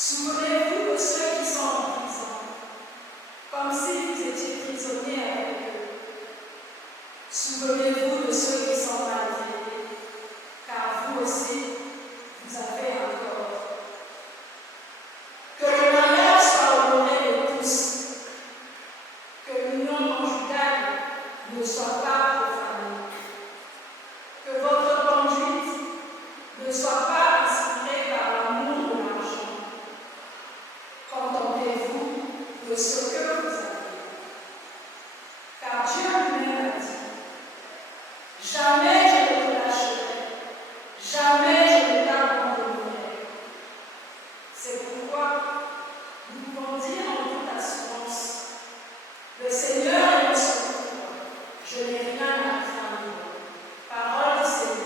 Souvenez-vous de ceux qui sont en prison, comme si vous étiez prisonniers avec eux. Souvenez-vous de ceux qui sont maltraités, car vous aussi, vous avez un corps. Que le mariage soit honoré de tous, que l'union conjugale ne soit pas profanée, que votre conduite ne soit pas inspirée par l'amour de l'argent. Contentez-vous de ce que vous avez. Car Dieu lui-même a dit, jamais je ne te lâcherai, jamais je ne t'abandonnerai. C'est pourquoi nous pouvons dire en toute assurance, le Seigneur est mon secours, je n'ai rien à craindre. Parole du Seigneur.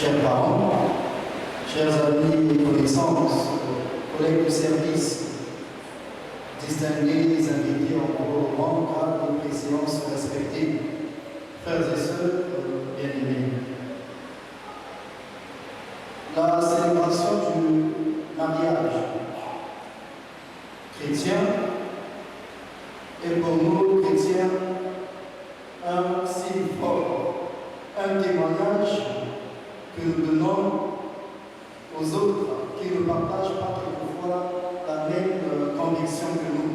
Chers parents, chers amis et connaissances, collègues de service, distingués invités en gros rang, grades de préséance respectés, frères et sœurs bien-aimés. La célébration du mariage chrétien est pour nous, chrétiens, un signe fort, un témoignage que nous donnons aux autres qui ne partagent pas quelquefois la même conviction que nous.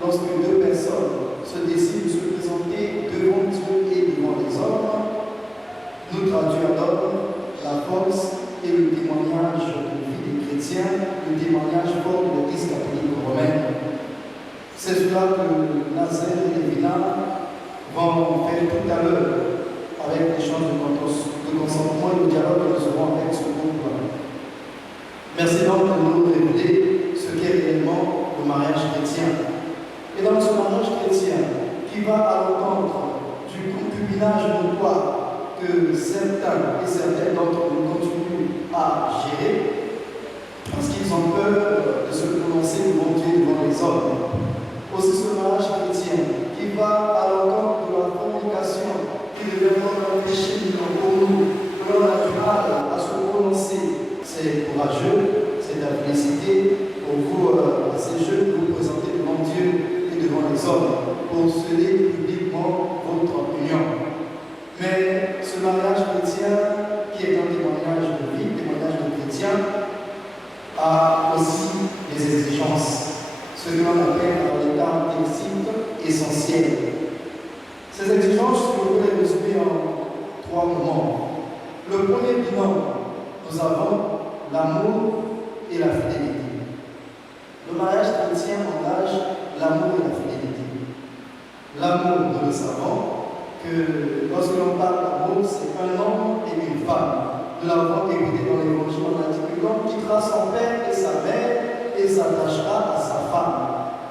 Lorsque deux personnes se décident de se présenter devant Dieu et devant les hommes, nous traduisons alors la force et le témoignage de vie des chrétiens, le témoignage fort de l'Église catholique romaine. C'est cela que Nazaire et Lévina vont faire tout à l'heure avec l'échange de consentement et le dialogue que nous aurons avec ce groupe. Merci donc de nous révéler ce qu'est réellement le mariage chrétien. Et dans ce mariage chrétien, qui va à l'encontre du concubinage notoire que certains et certaines d'entre nous continuent à gérer, parce qu'ils ont peur de se prononcer devant Dieu, devant les hommes. Aussi ce mariage chrétien qui va à l'encontre de la communication qui devient un péché pour nous, que l'on a du mal à se prononcer. C'est courageux, c'est à féliciter pour vous a aussi des exigences, ce que l'on appelle dans les termes techniques essentiels. Ces exigences, je peux les résumer en 3 moments. Le premier bilan, nous avons l'amour et la fidélité. Le mariage chrétien engage l'amour et la fidélité. L'amour, nous le savons, que lorsque l'on parle d'amour, c'est un homme et une femme. Nous l'avons écouté dans l'évangile, on a dit que l'homme quittera son père et sa mère et s'attachera à sa femme.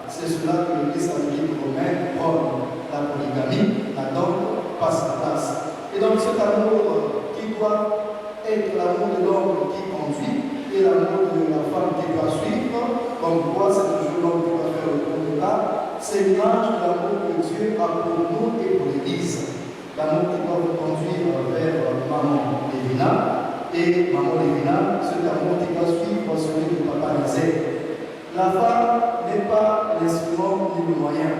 C'est cela que l'Église catholique romaine prône. La polygamie n'a donc pas sa place. Et donc cet amour qui doit être l'amour de l'homme qui conduit et l'amour de la femme qui doit suivre, comme quoi c'est toujours l'homme qui doit faire le premier pas, c'est l'image de l'amour que Dieu a pour nous et pour l'Église. L'amour qui doit vous conduire vers Maman Lévina et Maman Lévina, cet amour qui doit suivre celui de Papa Nazère. La femme n'est pas l'instrument ni le moyen.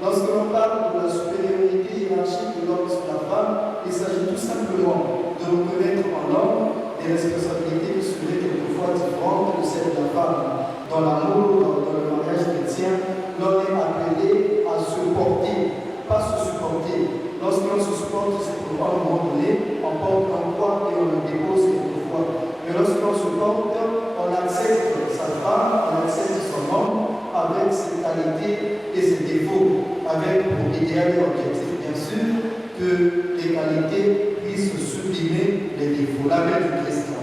Lorsque l'on parle de la supériorité hiérarchique de l'homme sur la femme, il s'agit tout simplement de reconnaître en l'homme des responsabilités qui seraient quelquefois différentes de celles de la femme. Dans l'amour, dans le mariage chrétien, l'homme est appelé à se porter, pas se supporter. Lorsque l'on se supporte, c'est pour à un moment donné, on porte un poids et on le dépose quelquefois. Mais lorsque l'on se porte, on accepte sa femme, on accepte son homme avec ses qualités et ses défauts, avec pour idéal et objectif, bien sûr, que les qualités puissent sublimer les défauts. La mère du Christ.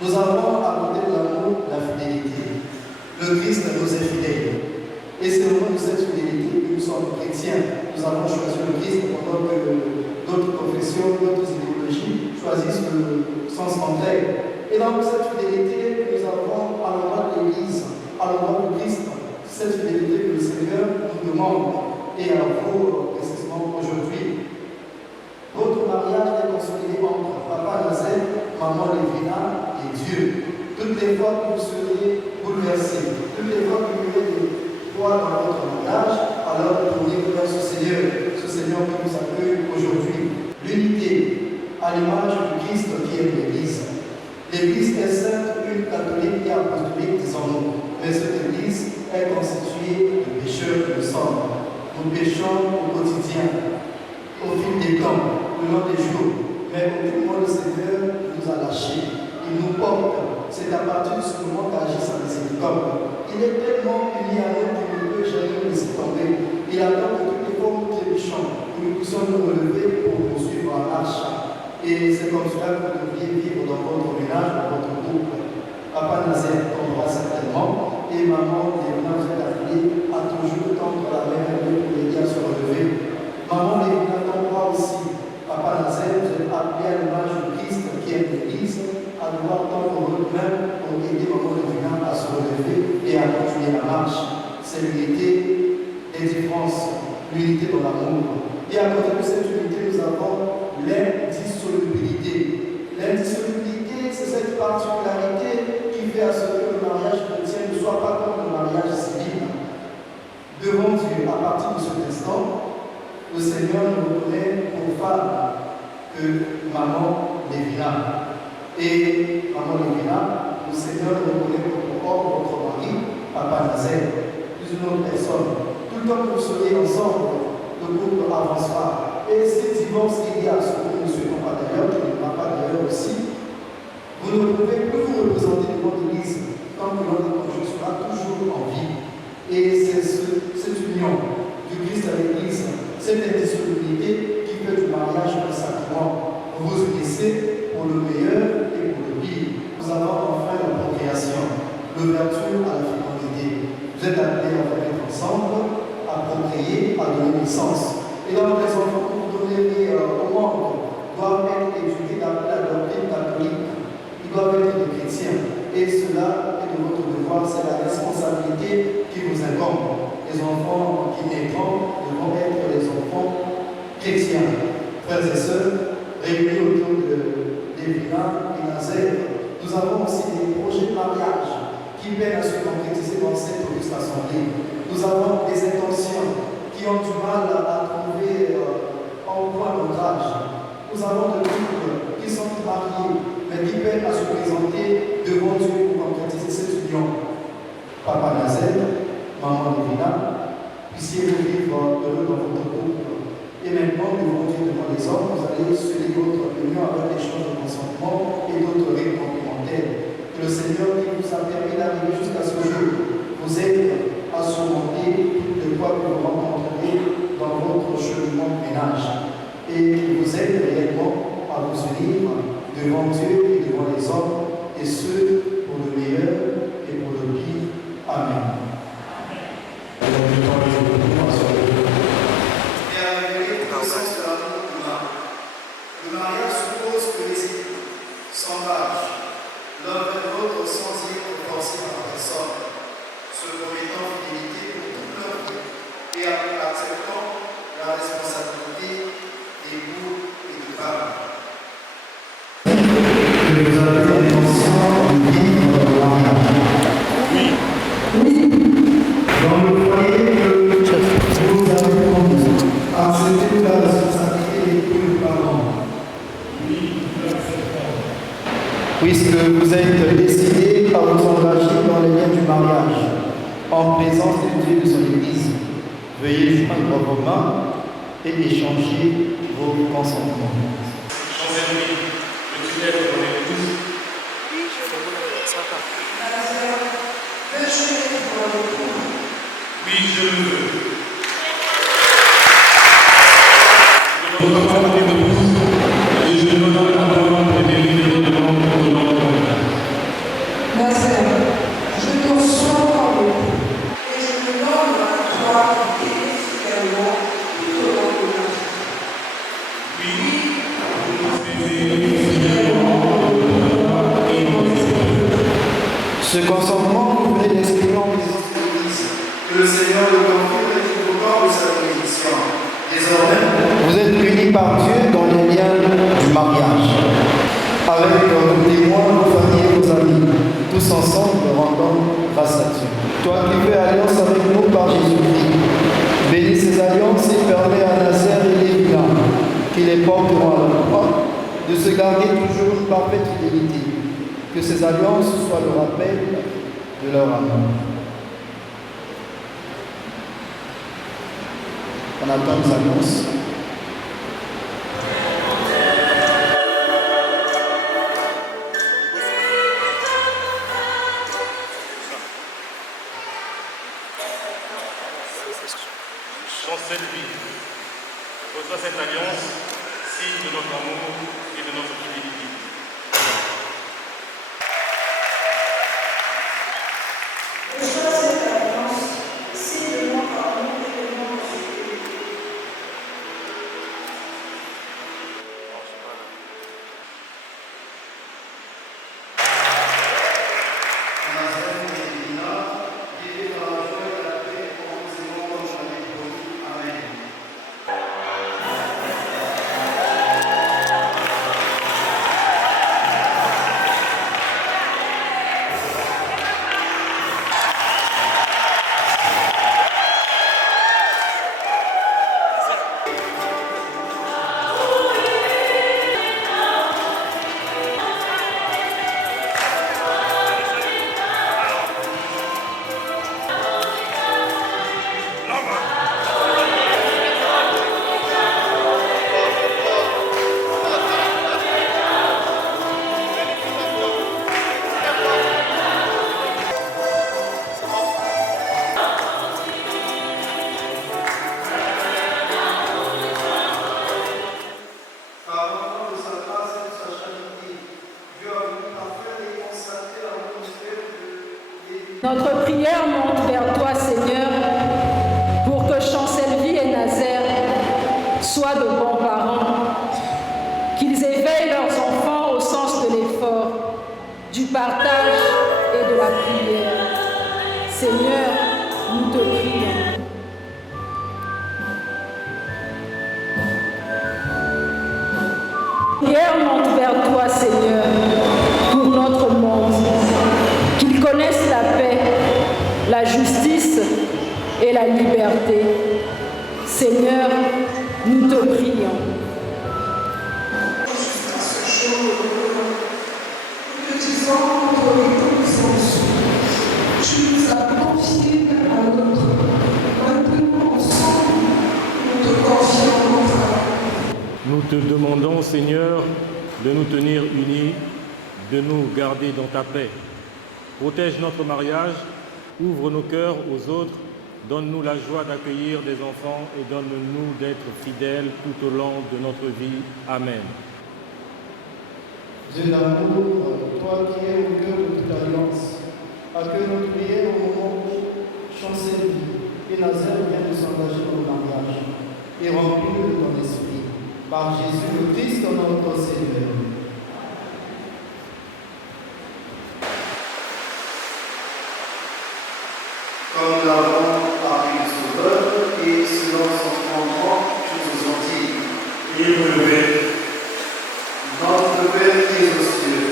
Nous avons abordé l'amour, la fidélité. Le Christ nous est fidèle. Et c'est au nom de cette fidélité que nous sommes chrétiens. Nous avons choisi le Christ pendant que d'autres confessions, d'autres idéologies choisissent le sens contraire. Et donc cette fidélité que nous avons à l'endroit de l'Église, à l'endroit du Christ, cette fidélité que le Seigneur nous demande, et à vous précisément aujourd'hui. Votre mariage est consolidé entre Papa Nazère, Maman Lévina et Dieu. Toutes les fois que vous serez bouleversés, toutes les fois que vous aurez des foi dans votre mariage, alors tournez vers ce Seigneur qui nous accueille aujourd'hui. L'unité à l'image du Christ qui est l'Église. L'Église est certes une catholique et apostolique, disons-nous, mais cette Église est constituée de pécheurs que nous sommes. Nous péchons au quotidien, au fil des temps, le long des jours, mais aucun moment le Seigneur nous a lâchés. Il nous porte. C'est à partir de ce moment qu'agit sa miséricorde. Il est tellement uni à nous qu'il ne peut jamais nous laisser tomber. Il attend que toutes les fois où nous trébuchons, que nous puissions nous relever pour poursuivre en marche. Et c'est comme cela que vous devriez vivre dans votre ménage, dans votre couple. Papa Nazère tombera certainement, et maman, Lévina, vous êtes appelée à toujours tendre la main pour l'aider à se relever. Maman Lévina tombera aussi. Papa Nazère, vous êtes appelé à l'image du Christ qui est l'Église, à devoir tendre votre main pour aider Maman Lévina à se relever et à continuer la marche. C'est l'unité des différences, l'unité dans l'amour. Et à côté de cette unité, nous avons l'indissolubilité. L'indissolubilité, c'est cette particularité qui fait à ce que le mariage chrétien ne soit pas comme le mariage civil. Devant Dieu, à partir de cet instant, le Seigneur nous reconnaît pour femme que Maman Lévina. Et Maman Lévina, le Seigneur nous reconnaît pour homme votre mari, Papa Nazère, plus une autre personne. Tout le temps que vous seriez ensemble, le couple avancera. Et si divorce il y a, ce que nous ne souhaitons pas d'ailleurs, qui ne va pas d'ailleurs aussi, vous ne pouvez plus vous représenter devant l'Église tant que l'un des conjoints sera toujours en vie. Et c'est cette union du Christ à l'Église, cette indissolubilité qui fait du mariage un sacrement. Vous vous unissez pour le meilleur et pour le pire. Nous avons enfin la procréation, l'ouverture à la fécondité. Vous êtes appelés à être ensemble, à procréer, à donner naissance. Et donc les enfants que vous donnez au monde doivent être éduqués d'après la doctrine catholique. Ils doivent être des chrétiens. Et cela est de votre devoir, c'est la responsabilité qui vous incombe. Les enfants qui naîtront devront être les enfants chrétiens. Frères et sœurs, réunis autour de Lévina et Nazère, nous avons aussi des projets de mariage qui peinent à se concrétiser dans cette auguste assemblée. Nous avons des intentions qui ont du mal à trouver un point d'ancrage. Nous avons des couples qui sont mariés, mais qui peinent à se présenter devant Dieu pour concrétiser puissiez-vous vivre heureux dans votre couple. Et maintenant, devant Dieu, devant les hommes, vous allez sceller votre union avec l'échange de consentement et d'autres règles complémentaires. Que le Seigneur qui vous a permis d'arriver jusqu'à ce jour vous aide à surmonter toutes les poids que vous rencontrerez dans votre cheminement de ménage. Et qu'il vous aide réellement à vous unir devant Dieu et devant les hommes, et ce, pour le meilleur et pour le pire. Amen. Le mariage suppose que les époux s'engagent l'un vers l'autre sans y être forcés par personne, se promettant fidélité pour toute leur vie et acceptant la responsabilité d'époux et de parents. Que vous avez l'intention de vivre le mariage. Oui. Dans le foyer que vous avez promis, acceptez la responsabilité d'époux et de parents. Puisque vous êtes décidés à vous engager dans les liens du mariage, en présence de Dieu et de son Église, veuillez joindre vos mains et échanger vos consentements. Chancelier, veux-tu être mon épouse? Oui, je le veux. Je veux pas mon épouse et je me donne la parole de délivrer de mon nom. Nazaire, je te reçois comme époux et je me donne à toi fidèlement tout au long de ma vie. Oui, vous me suivez fidèlement et mon esprit. Ce consentement, vous venez d'exprimer en présence de l'Église. Que le Seigneur le confirme et qu'il vous accorde sa bénédiction. Désormais, vous êtes unis par Dieu dans les liens du mariage. Avec nos témoins, nos familles et nos amis, tous ensemble rendons grâce à Dieu. Toi qui fais alliance avec nous par Jésus-Christ, bénis ces alliances et permets à Nazaire et Lévina, qui les porteront à la croix, de se garder toujours une parfaite fidélité. Que ces alliances soient le rappel de leur amour. On attend les alliances. Chancelier, reçois cette alliance, signe de notre amour et de notre fidélité. Reçois cette alliance, signe de notre amour et de notre fidélité. Nazaire et Lévina, vivez dans la joie et la paix en vous aimant comme je l'ai promis. Amen. Notre prière monte vers toi, Seigneur, pour que Chancelier et Nazaire soient de bons parents, qu'ils éveillent leurs enfants au sens de l'effort, du partage et de la prière. Seigneur, nous te prions. Prière monte vers toi, Seigneur, pour notre monde, qu'ils connaissent la paix, la justice et la liberté. Seigneur, nous te prions. Jusqu'à ce jour, nous te disons notre reconnaissance. Tu nous as confié à l'autre. Maintenant, te demandons, Seigneur, de nous tenir unis, de nous garder dans ta paix. Protège notre mariage, ouvre nos cœurs aux autres, donne-nous la joie d'accueillir des enfants et donne-nous d'être fidèles tout au long de notre vie. Amen. Dieu d'amour, toi qui es au cœur de toute alliance, accueille notre prière au moment où Chancel-Vie et Nazaire viennent de s'engager dans le mariage et remplis-le de ton esprit. Par Jésus le Christ, notre Seigneur. Comme nous l'avons appris le Sauveur, et selon son commandement, je vous en dis, notre Père qui es aux cieux,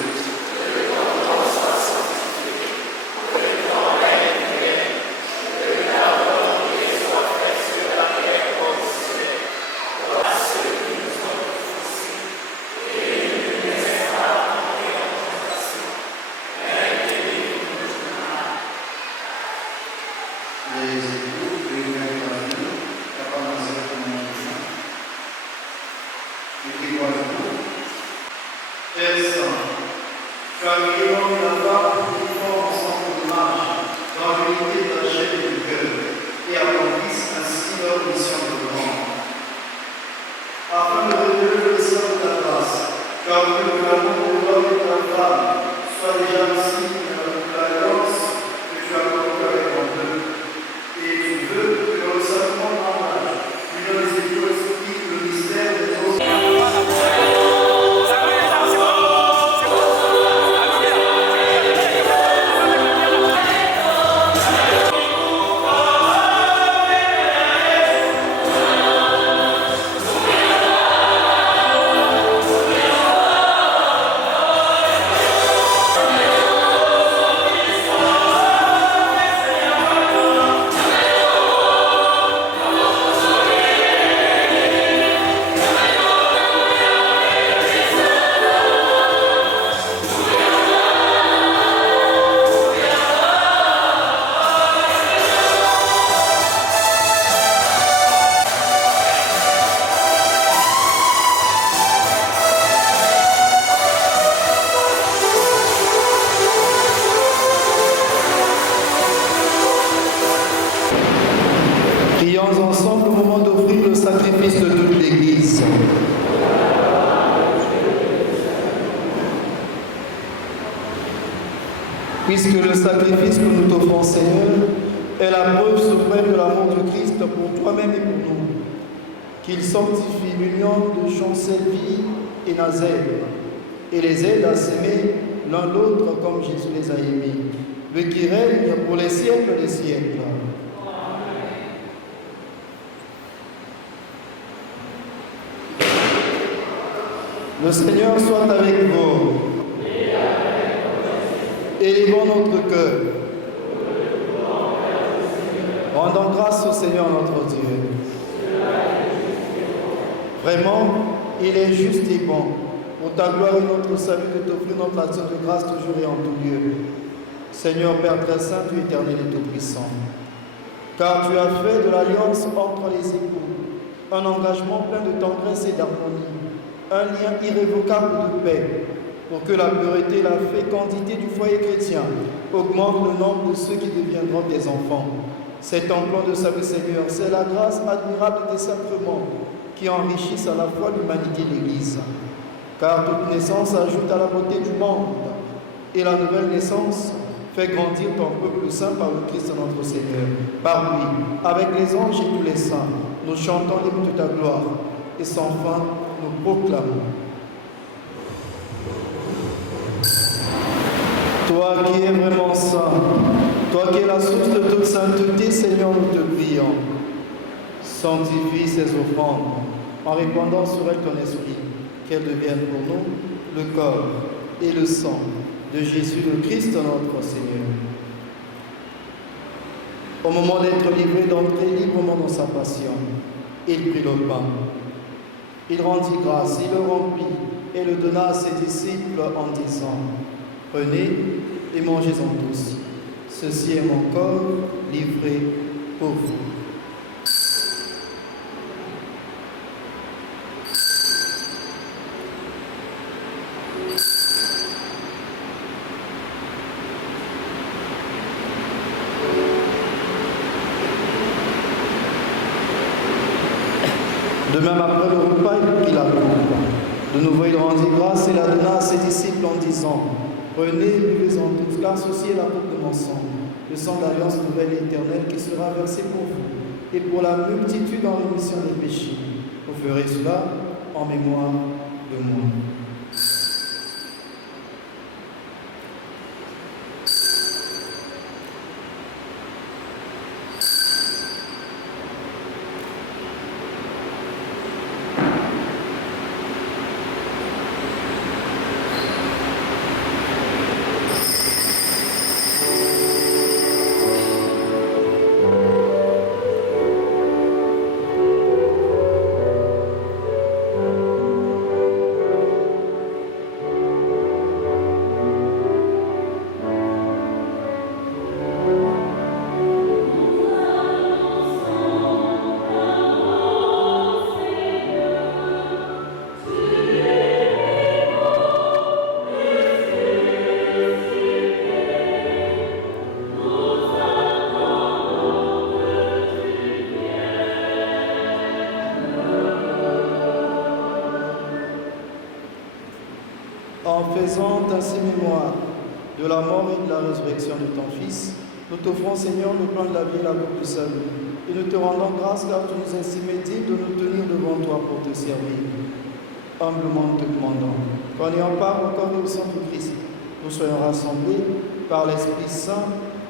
Prions ensemble au moment d'offrir le sacrifice de toute l'Église. Puisque le sacrifice que nous t'offrons, Seigneur, est la preuve suprême de l'amour du Christ pour toi-même et pour nous, qu'il sanctifie l'union de Chancel-Vie et Nazaire et les aide à s'aimer l'un l'autre comme Jésus les a aimés, lui qui règne pour les siècles des siècles. Le Seigneur soit avec vous. Élevons notre cœur. Rendons grâce au Seigneur notre Dieu. Vraiment, il est juste et bon, pour ta gloire et notre salut, de t'offrir notre action de grâce toujours et en tout lieu. Seigneur Père très saint, Dieu éternel et tout-puissant, car tu as fait de l'alliance entre les époux un engagement plein de tendresse et d'harmonie, un lien irrévocable de paix, pour que la pureté et la fécondité du foyer chrétien augmentent le nombre de ceux qui deviendront des enfants. C'est ton plan de salut, Seigneur, c'est la grâce admirable des sacrements qui enrichissent à la fois l'humanité et l'Église. Car toute naissance ajoute à la beauté du monde, et la nouvelle naissance fait grandir ton peuple saint par le Christ notre Seigneur. Par lui, avec les anges et tous les saints, nous chantons l'hymne de ta gloire, et sans fin, nous proclamons. Toi qui es vraiment saint, toi qui es la source de toute sainteté, Seigneur, nous te prions. Sanctifie ces offrandes en répandant sur elles ton esprit, qu'elles deviennent pour nous le corps et le sang de Jésus le Christ notre Seigneur. Au moment d'être livré, d'entrer librement dans sa passion, il prit le pain. Il rendit grâce, il le remplit et le donna à ses disciples en disant: prenez et mangez-en tous. Ceci est mon corps livré pour vous. De même, après le repas, il prit la coupe. De nouveau, il rendit grâce et la donna à ses disciples en disant, « Prenez et buvez-en tous, car ceci est la coupe de mon sang, le sang d'alliance nouvelle et éternelle qui sera versé pour vous et pour la multitude en rémission des péchés. Vous ferez cela en mémoire de moi. » En faisant ainsi mémoire de la mort et de la résurrection de ton Fils, nous t'offrons, Seigneur, le pain de la vie et la coupe du salut. Et nous te rendons grâce car tu nous estimes dignes de nous tenir devant toi pour te servir. Humblement nous te demandons qu'en ayant part au corps et au sang du Christ, nous soyons rassemblés par l'Esprit Saint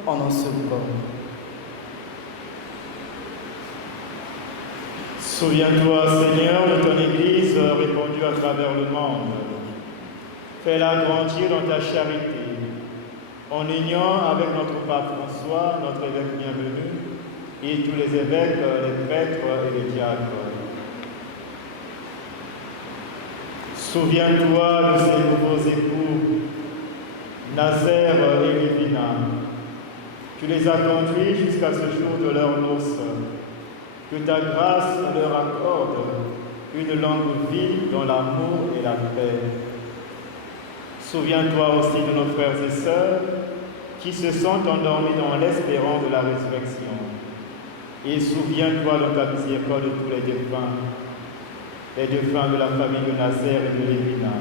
en un seul corps. Souviens-toi, Seigneur, de ton Église répandue à travers le monde. Fais-la grandir dans ta charité, en union avec notre pape François, notre évêque bienvenu, et tous les évêques, les prêtres et les diacres. Souviens-toi de ces nouveaux époux, Nazaire et Lévina. Tu les as conduits jusqu'à ce jour de leur noces. Que ta grâce leur accorde une longue vie dans l'amour et la paix. Souviens-toi aussi de nos frères et sœurs qui se sont endormis dans l'espérance de la résurrection. Et souviens-toi de ta miséricorde de tous les défunts de la famille de Nazaire et de Lévina.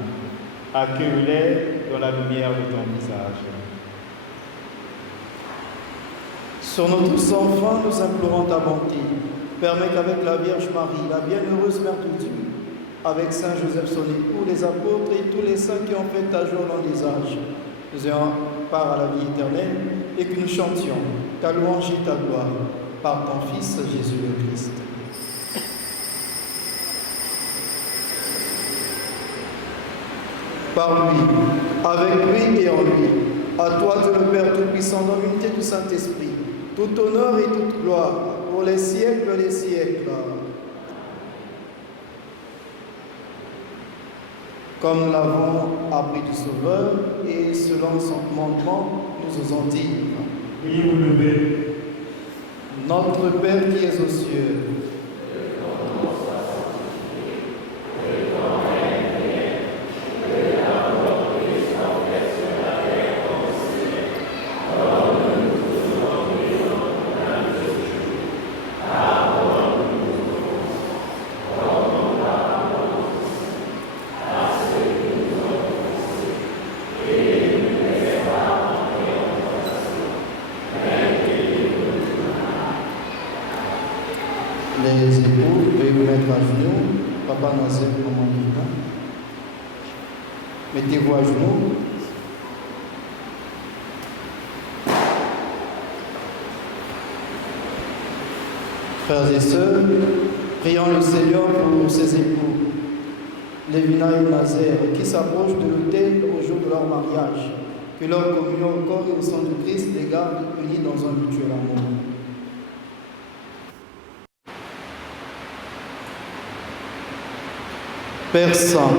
Accueille-les dans la lumière de ton visage. Sur nos tous enfants, nous implorons ta bonté. Permets qu'avec la Vierge Marie, la bienheureuse Mère de Dieu, avec Saint Joseph son époux, les apôtres et tous les saints qui ont fait ta joie dans les âges, nous ayons part à la vie éternelle et que nous chantions ta louange et ta gloire par ton Fils Jésus le Christ. Par lui, avec lui et en lui, à toi Dieu le Père Tout-Puissant, dans l'unité du Saint-Esprit, tout honneur et toute gloire pour les siècles des siècles. Comme nous l'avons appris du Sauveur, et selon son commandement, nous osons dire, Oui, vous levez. Notre Père qui es aux cieux, les époux, veuillez vous mettre à genoux. Papa Nazaire, maman Lévina. Mettez-vous à genoux. Frères et sœurs, prions le Seigneur pour ses époux, Lévina et Nazaire, qui s'approchent de l'autel au jour de leur mariage. Que leur communion au corps et au sang du Christ les garde unis dans un mutuel amour. Père Saint,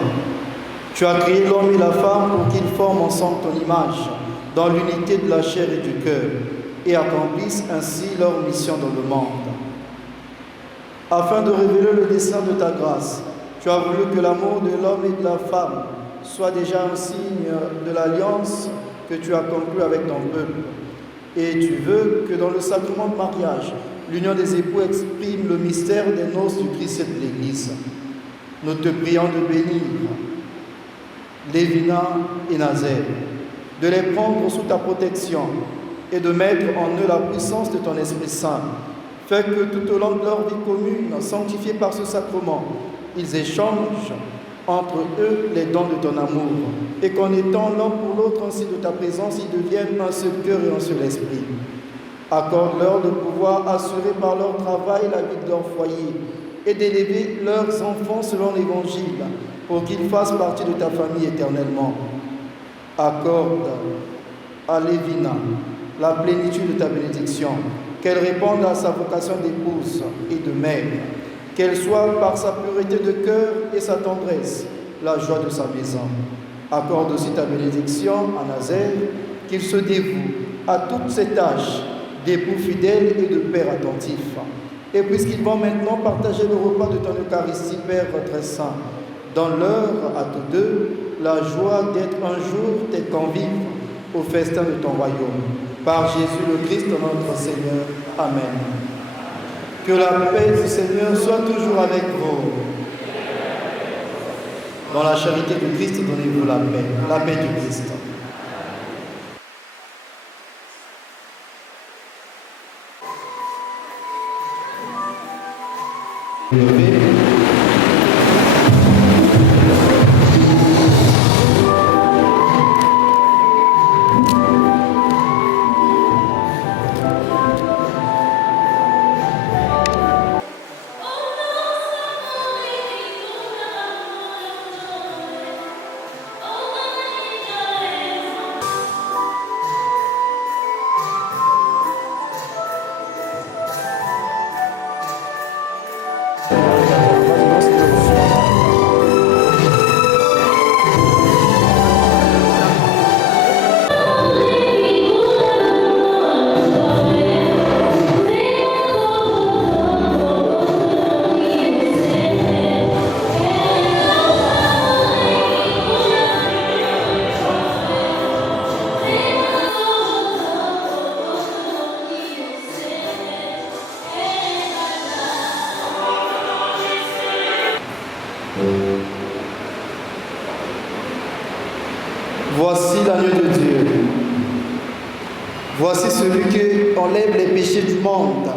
tu as créé l'homme et la femme pour qu'ils forment ensemble ton image, dans l'unité de la chair et du cœur, et accomplissent ainsi leur mission dans le monde. Afin de révéler le dessein de ta grâce, tu as voulu que l'amour de l'homme et de la femme soit déjà un signe de l'alliance que tu as conclue avec ton peuple. Et tu veux que dans le sacrement de mariage, l'union des époux exprime le mystère des noces du Christ et de l'Église. Nous te prions de bénir Lévina et Nazaire, de les prendre sous ta protection et de mettre en eux la puissance de ton Esprit Saint. Fais que tout au long de leur vie commune, sanctifiée par ce sacrement, ils échangent entre eux les dons de ton amour, et qu'en étant l'un pour l'autre ainsi de ta présence, ils deviennent un seul cœur et un seul esprit. Accorde-leur de pouvoir assurer par leur travail la vie de leur foyer et d'élever leurs enfants selon l'Évangile, pour qu'ils fassent partie de ta famille éternellement. Accorde à Lévina la plénitude de ta bénédiction, qu'elle réponde à sa vocation d'épouse et de mère, qu'elle soit par sa pureté de cœur et sa tendresse la joie de sa maison. Accorde aussi ta bénédiction à Nazaire, qu'il se dévoue à toutes ses tâches d'époux fidèle et de père attentif. Et puisqu'ils vont maintenant partager le repas de ton Eucharistie, Père très saint, donne-leur à tous deux la joie d'être un jour tes convives au festin de ton royaume. Par Jésus le Christ, notre Seigneur. Amen. Que la paix du Seigneur soit toujours avec vous. Dans la charité du Christ, donnez-vous la paix du Christ. Voici l'agneau de Dieu. Voici celui qui enlève les péchés du monde.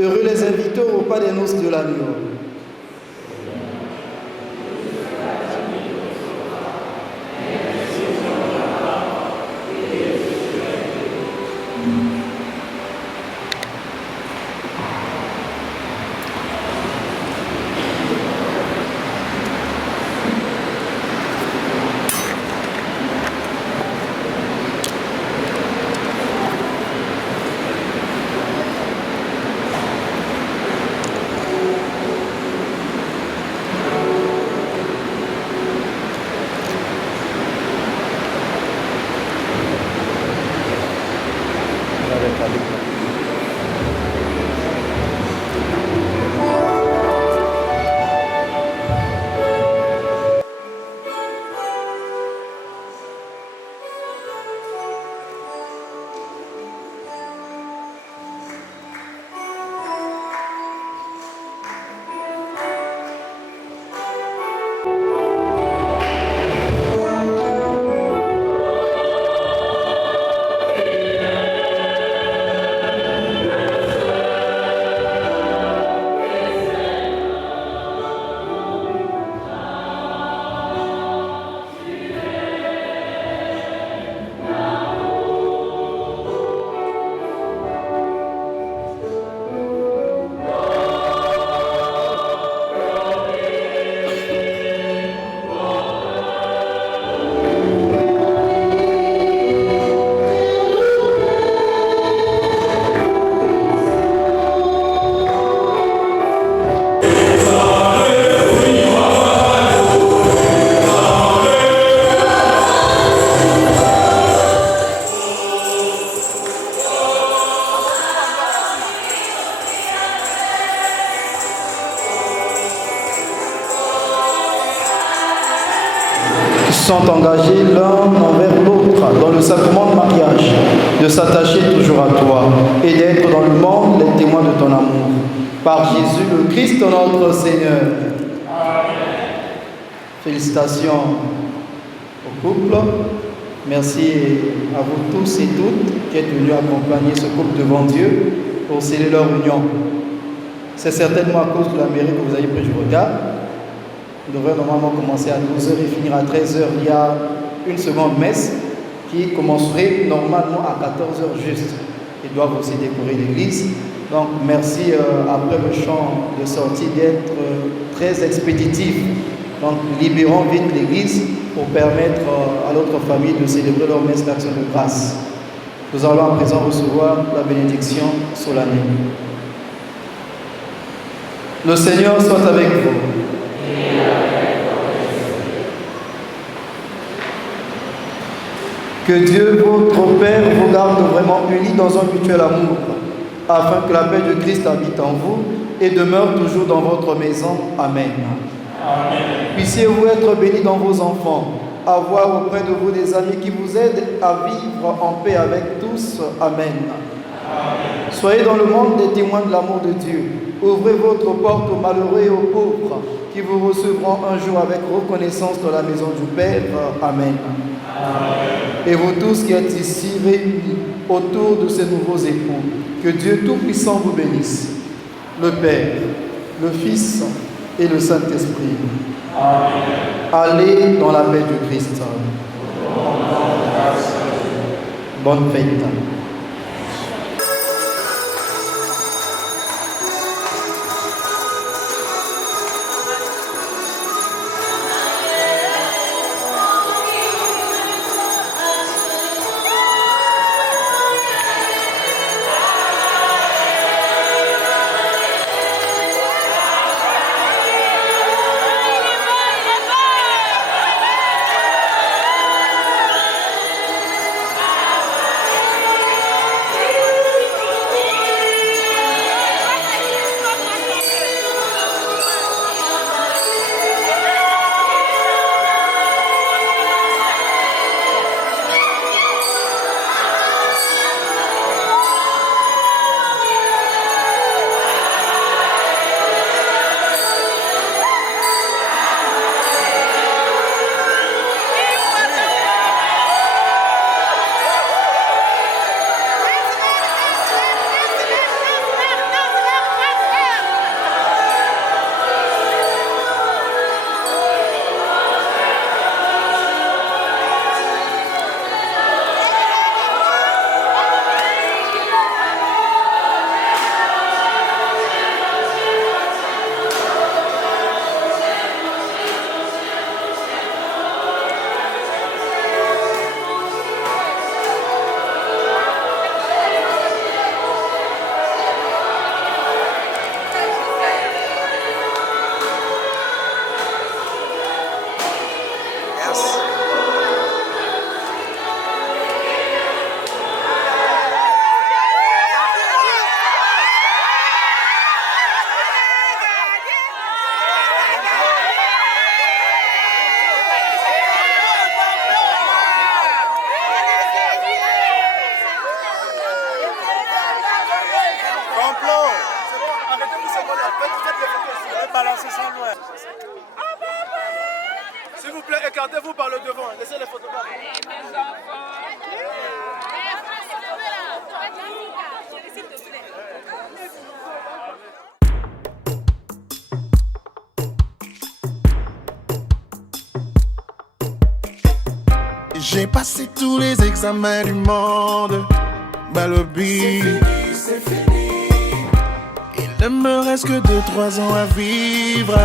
Heureux les invités au repas des noces de l'agneau. Sont engagés l'un envers l'autre dans le le sacrement de mariage, de s'attacher toujours à toi et d'être dans le monde les témoins de ton amour. Par Jésus le Christ notre Seigneur. Amen. Félicitations au couple. Merci à vous tous et toutes qui êtes venus accompagner ce couple devant Dieu pour sceller leur union. C'est certainement à cause de la mairie que vous avez pris du retard. Vous devrez normalement commencer à 12h et finir à 13h. Il y a une seconde messe qui commencerait normalement à 14h juste. Ils doivent aussi décorer l'église. Donc merci après le chant de sortie d'être très expéditif. Donc libérons vite l'église pour permettre à l'autre famille de célébrer leur messe d'action de grâce. Nous allons à présent recevoir la bénédiction solennelle. Le Seigneur soit avec vous. Que Dieu, votre Père, vous garde vraiment unis dans un mutuel amour, afin que la paix de Christ habite en vous et demeure toujours dans votre maison. Amen. Amen. Puissiez-vous être bénis dans vos enfants, avoir auprès de vous des amis qui vous aident à vivre en paix avec tous. Amen. Amen. Soyez dans le monde des témoins de l'amour de Dieu. Ouvrez votre porte aux malheureux et aux pauvres, qui vous recevront un jour avec reconnaissance dans la maison du Père. Amen. Amen. Et vous tous qui êtes ici réunis autour de ces nouveaux époux, que Dieu Tout-Puissant vous bénisse, le Père, le Fils et le Saint-Esprit. Amen. Allez dans la paix du Christ. Bonne fête. S'il vous plaît, écartez-vous par le devant. Laissez les photographes. J'ai passé tous les examens du monde, Balobi. C'est fini. Il ne me reste que 2-3 ans à vivre.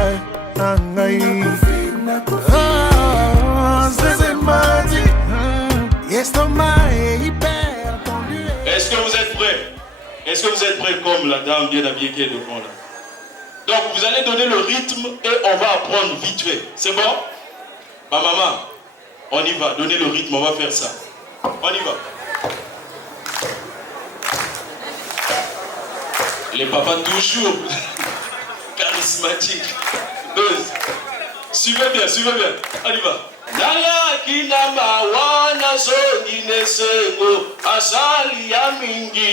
Est-ce que vous êtes prêts? Est-ce que vous êtes prêts comme la dame bien habillée qui est devant là? Donc vous allez donner le rythme et on va apprendre vite fait. C'est bon? Ma maman, on y va. Donnez le rythme, on va faire ça. On y va. Les papas toujours charismatiques. Suivez bien, on y va. Naya kinama wana zongi nesengo asali ya mingi.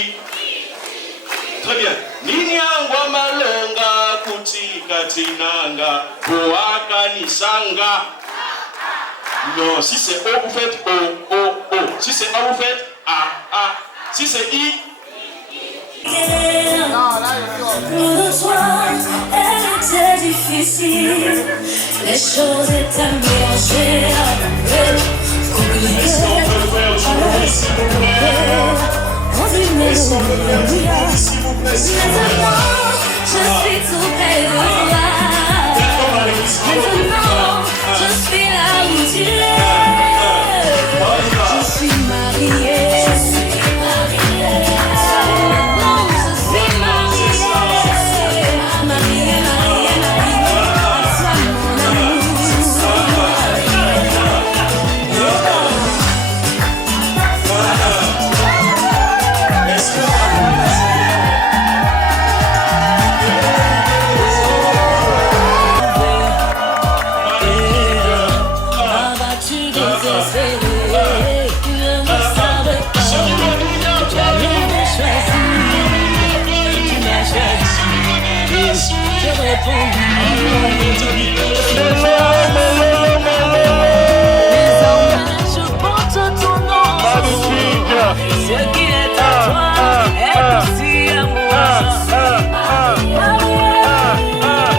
Très bien. Ninyangwa malonga kutika tinanga boaka nisanga. Non, si c'est O, vous faites O, O, O. Si c'est A, vous faites A, A. Si c'est I. Le soir était difficile, les choses étaient mélangées. Est-ce qu'on peut faire jouer s'il vous plaît? Est-ce qu'on peut faire jouer s'il vous plaît? Maintenant, je suis tout près de toi. Maintenant, je suis là où tu es. Je suis mariée.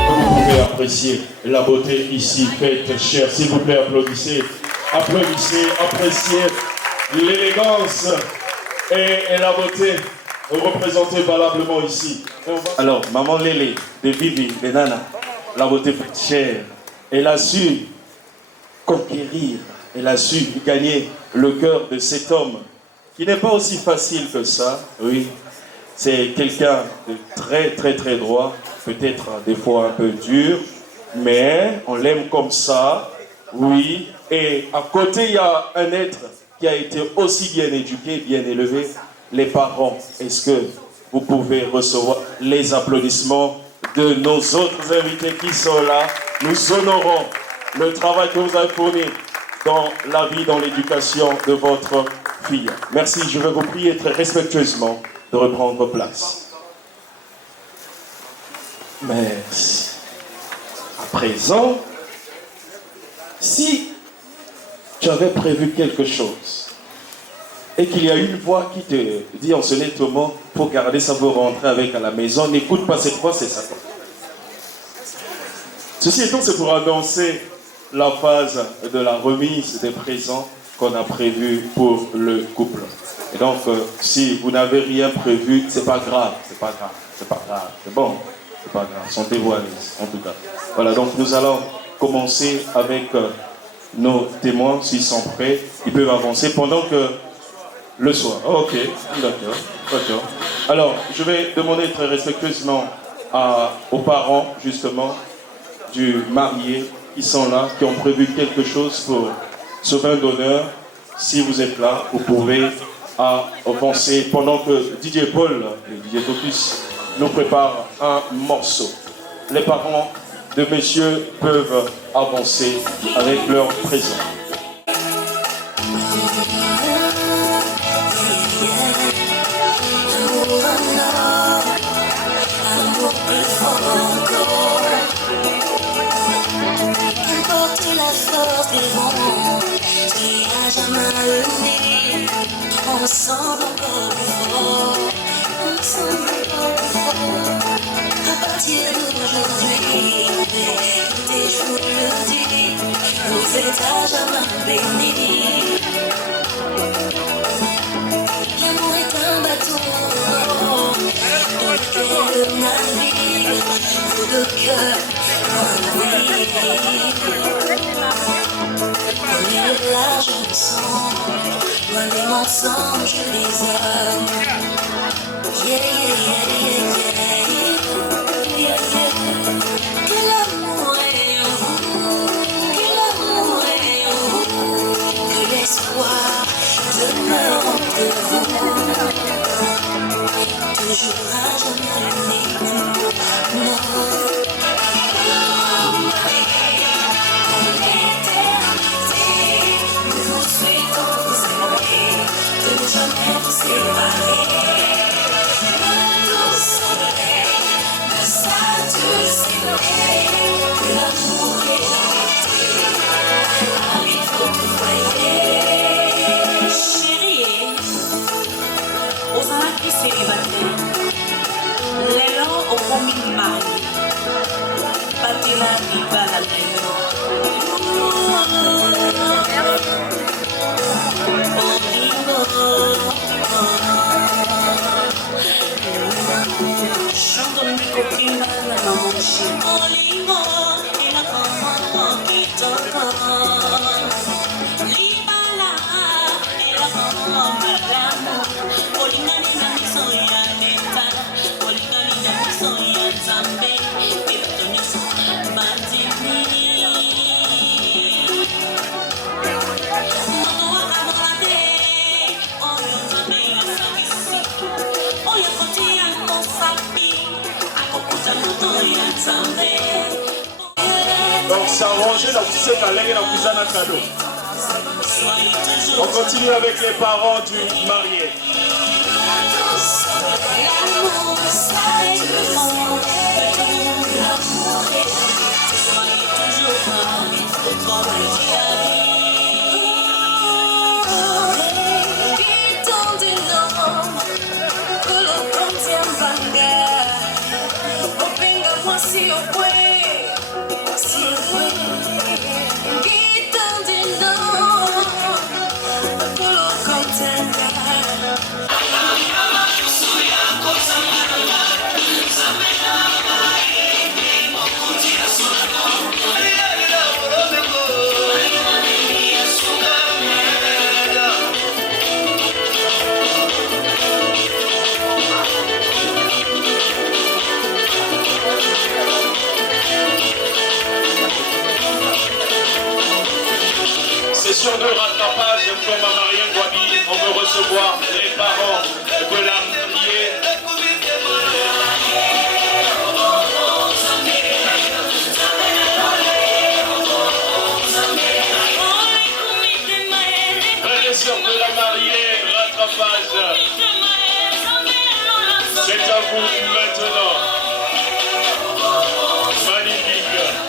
Vous pouvez apprécier la beauté ici faite chère. S'il vous plaît, applaudissez. Applaudissez, appréciez l'élégance et la beauté représentée valablement ici. Alors, maman Lélé, de Vivi, de Nana, la beauté faite chère, elle a su conquérir, elle a su gagner le cœur de cet homme qui n'est pas aussi facile que ça, oui. C'est quelqu'un de très très très droit, peut-être des fois un peu dur, mais on l'aime comme ça, oui. Et à côté, il y a un être qui a été aussi bien éduqué, bien élevé, les parents. Est-ce que vous pouvez recevoir les applaudissements de nos autres invités qui sont là? Nous honorons le travail que vous avez fourni dans la vie, dans l'éducation de votre fille. Merci, je vais vous prier très respectueusement de reprendre place. Merci. À présent, si tu avais prévu quelque chose et qu'il y a une voix qui te dit en ce net moment, pour garder ça, pour rentrer avec à la maison, n'écoute pas cette voix, c'est ça. Ceci étant, c'est pour annoncer la phase de la remise des présents qu'on a prévu pour le couple. Et donc, si vous n'avez rien prévu, c'est pas grave, c'est pas grave, c'est pas grave, c'est bon, c'est pas grave, sentez-vous à l'aise, en tout cas. Voilà, donc nous allons commencer avec nos témoins, s'ils sont prêts, ils peuvent avancer pendant que le soir. Oh, ok, d'accord, d'accord. Alors, je vais demander très respectueusement aux parents, justement, du marié, qui sont là, qui ont prévu quelque chose pour ce vin d'honneur. Si vous êtes là, vous pouvez avancer pendant que DJ Paul et DJ Topus nous préparent un morceau. Les parents de messieurs peuvent avancer avec leur présent. Ensemble encore plus fort, ensemble encore plus fort. À partir d'aujourd'hui, tes jours le dis, nous êtes à jamais bénis. L'amour est un bateau dans lequel on navigue, pour le cœur on est large ensemble. Voyons ensemble, je les aime. Yeah, yeah, yeah, yeah, yeah, yeah. Que l'amour est en vous, que l'amour est en vous, que l'espoir demeure entre vous. Toujours à jamais unis, non. Donc s'arranger dans cette allée dans Kuzana cadeau. On continue avec les parents du marié. Sur deux rattrapages, comme à Marien Gwabi, on veut recevoir les parents de la mariée. Frères et sœurs de la mariée, rattrapage. C'est à vous maintenant. Magnifique.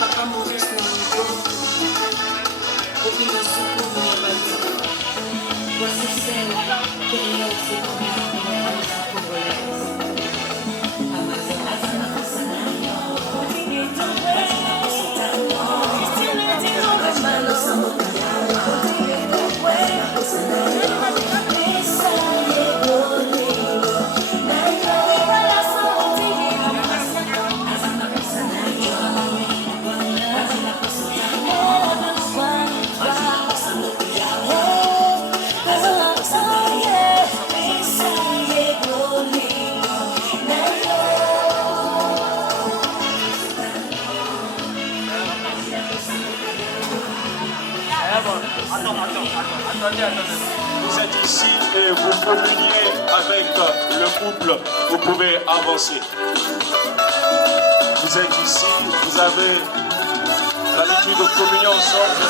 Papa Maurice Nango, Obina Soukou Mouabadi. Voici celle qui est aussi Vous êtes ici et vous communiez avec le couple, vous pouvez avancer. Vous êtes ici, vous avez l'habitude de communier ensemble.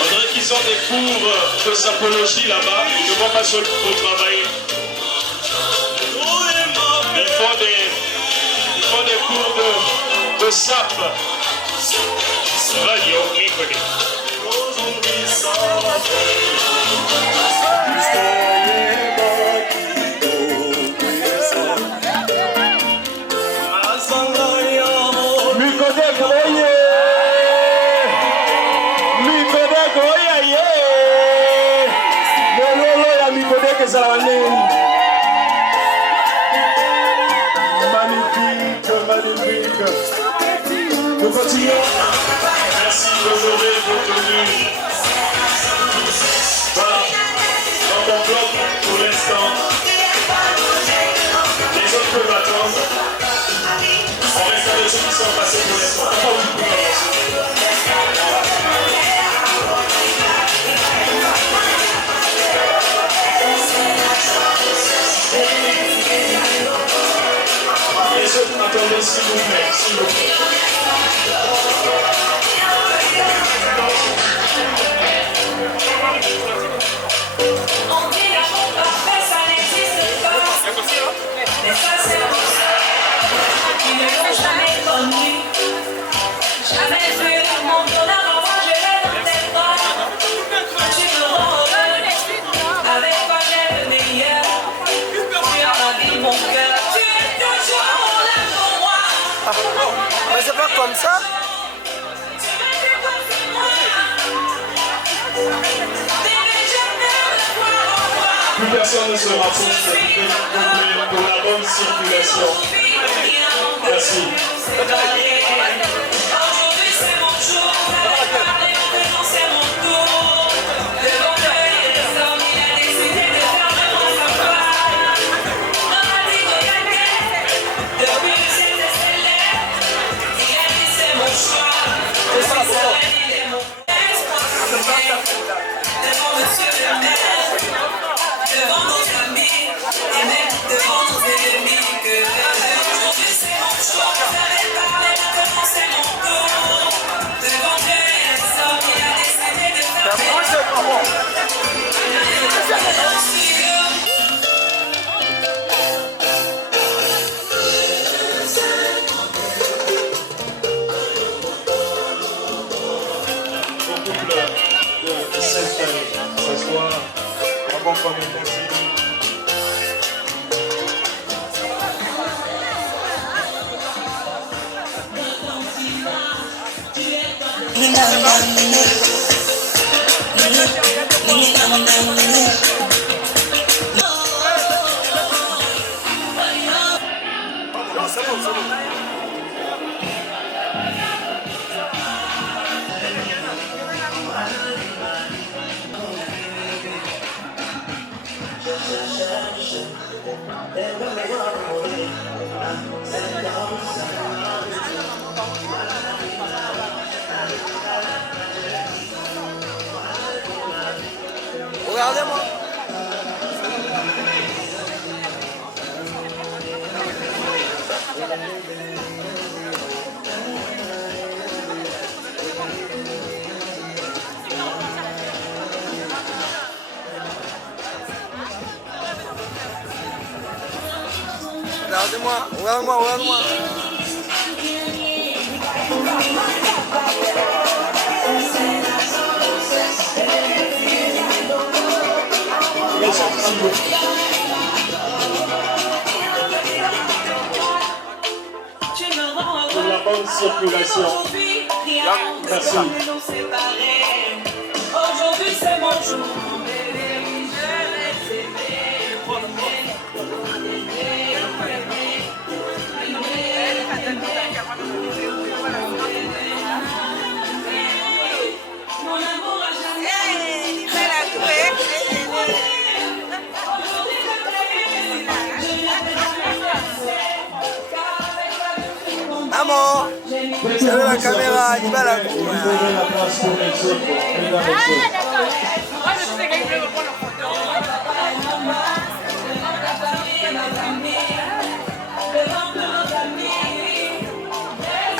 On dirait qu'ils ont des cours de sapologie là-bas, ils ne vont pas seulement pour travailler. Ils font des cours de sap. Radio Miconi. Magnifique. Nous continuons. Merci d'honorer votre venue. Voilà. Dans mon bloc pour l'instant. Les autres peuvent attendre. On reste avec ceux qui sont passés pour l'instant. comme ça. Plus personne ne se rapproche pour la bonne circulation. Merci. Devant nos amis et même devant nos ennemis, que aujourd'hui c'est mon choix. Vous avez parlé, maintenant c'est mon tour. Devant Dieu et les hommes, il a décidé de faire de s'installer, s'asseoir, avant qu'on ait ainsi. Regardez-moi. Regardez-moi, regarde-moi, regarde-moi. Pour la bonne circulation. Merci. Aujourd'hui c'est mon jour, mon bébé, je vais t'aimer. Mon amour a jamais. Maman, c'est la caméra, il va la couper. Vous donnez la place pour les autres, mesdames et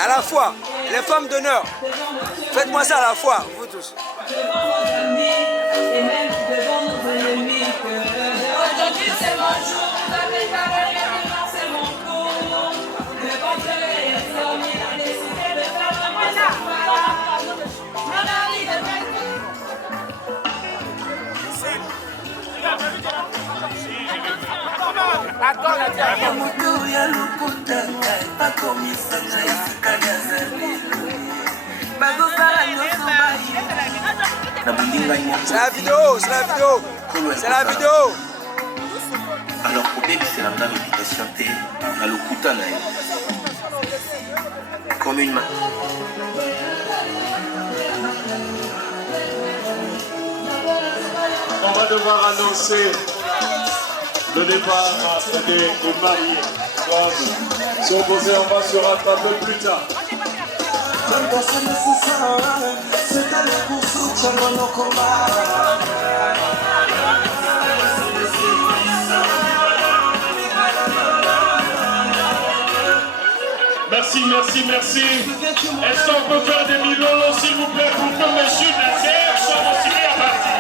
À la fois, les femmes d'honneur. Faites-moi ça à la fois, vous tous. Devant nos amis et même devant nos ennemis, aujourd'hui c'est mon jour, vous avez parlé, maintenant c'est mon tour. Devant Dieu et les hommes, il a décidé de faire de moi sa femme. Mon ami de C'est la vidéo, c'est la vidéo. C'est la vidéo. Alors peut-être c'est la même invitation à l'Okuta comme une main. On va devoir annoncer le départ des mariés. Si on posait, on va se rattraper plus tard. Merci, merci, merci. Est-ce qu'on peut faire des milolons, s'il vous plaît, pour que monsieur Nazer soit motivé à partir?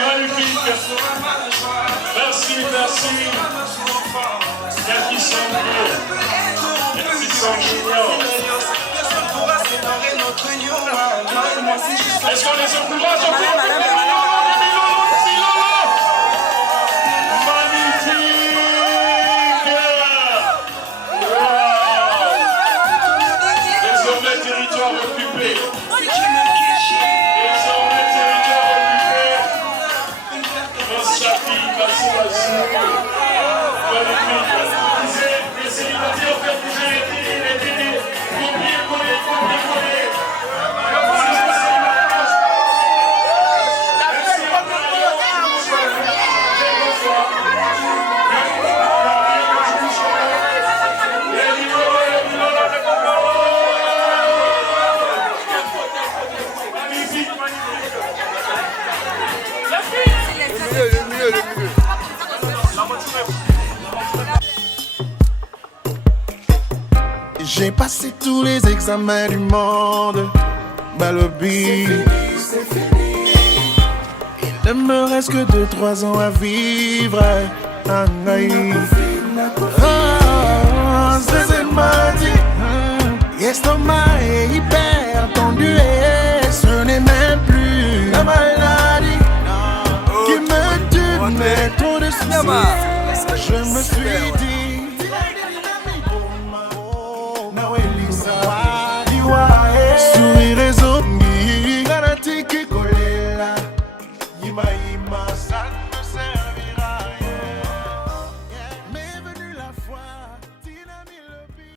Magnifique. Merci, merci. Qu'est-ce qu'ils sont beaux. Qu'est-ce qu'ils sont mignons. Est-ce qu'on les encourage encore? Territoire occupé. Désormais, territoire occupé. Dans sa fille, passez la soupe. Magnifique. Les célibataires, faites bouger les télés. Combien. J'ai passé tous les examens du monde, Balobi. Il ne me reste que 2-3 ans à vivre. C'est m'a dit, l'estomac est hyper tendu et ce n'est même plus la maladie qui me tue, mais trop de soucis. Je me suis dit. Sourire et zombi, garanti qui collait là.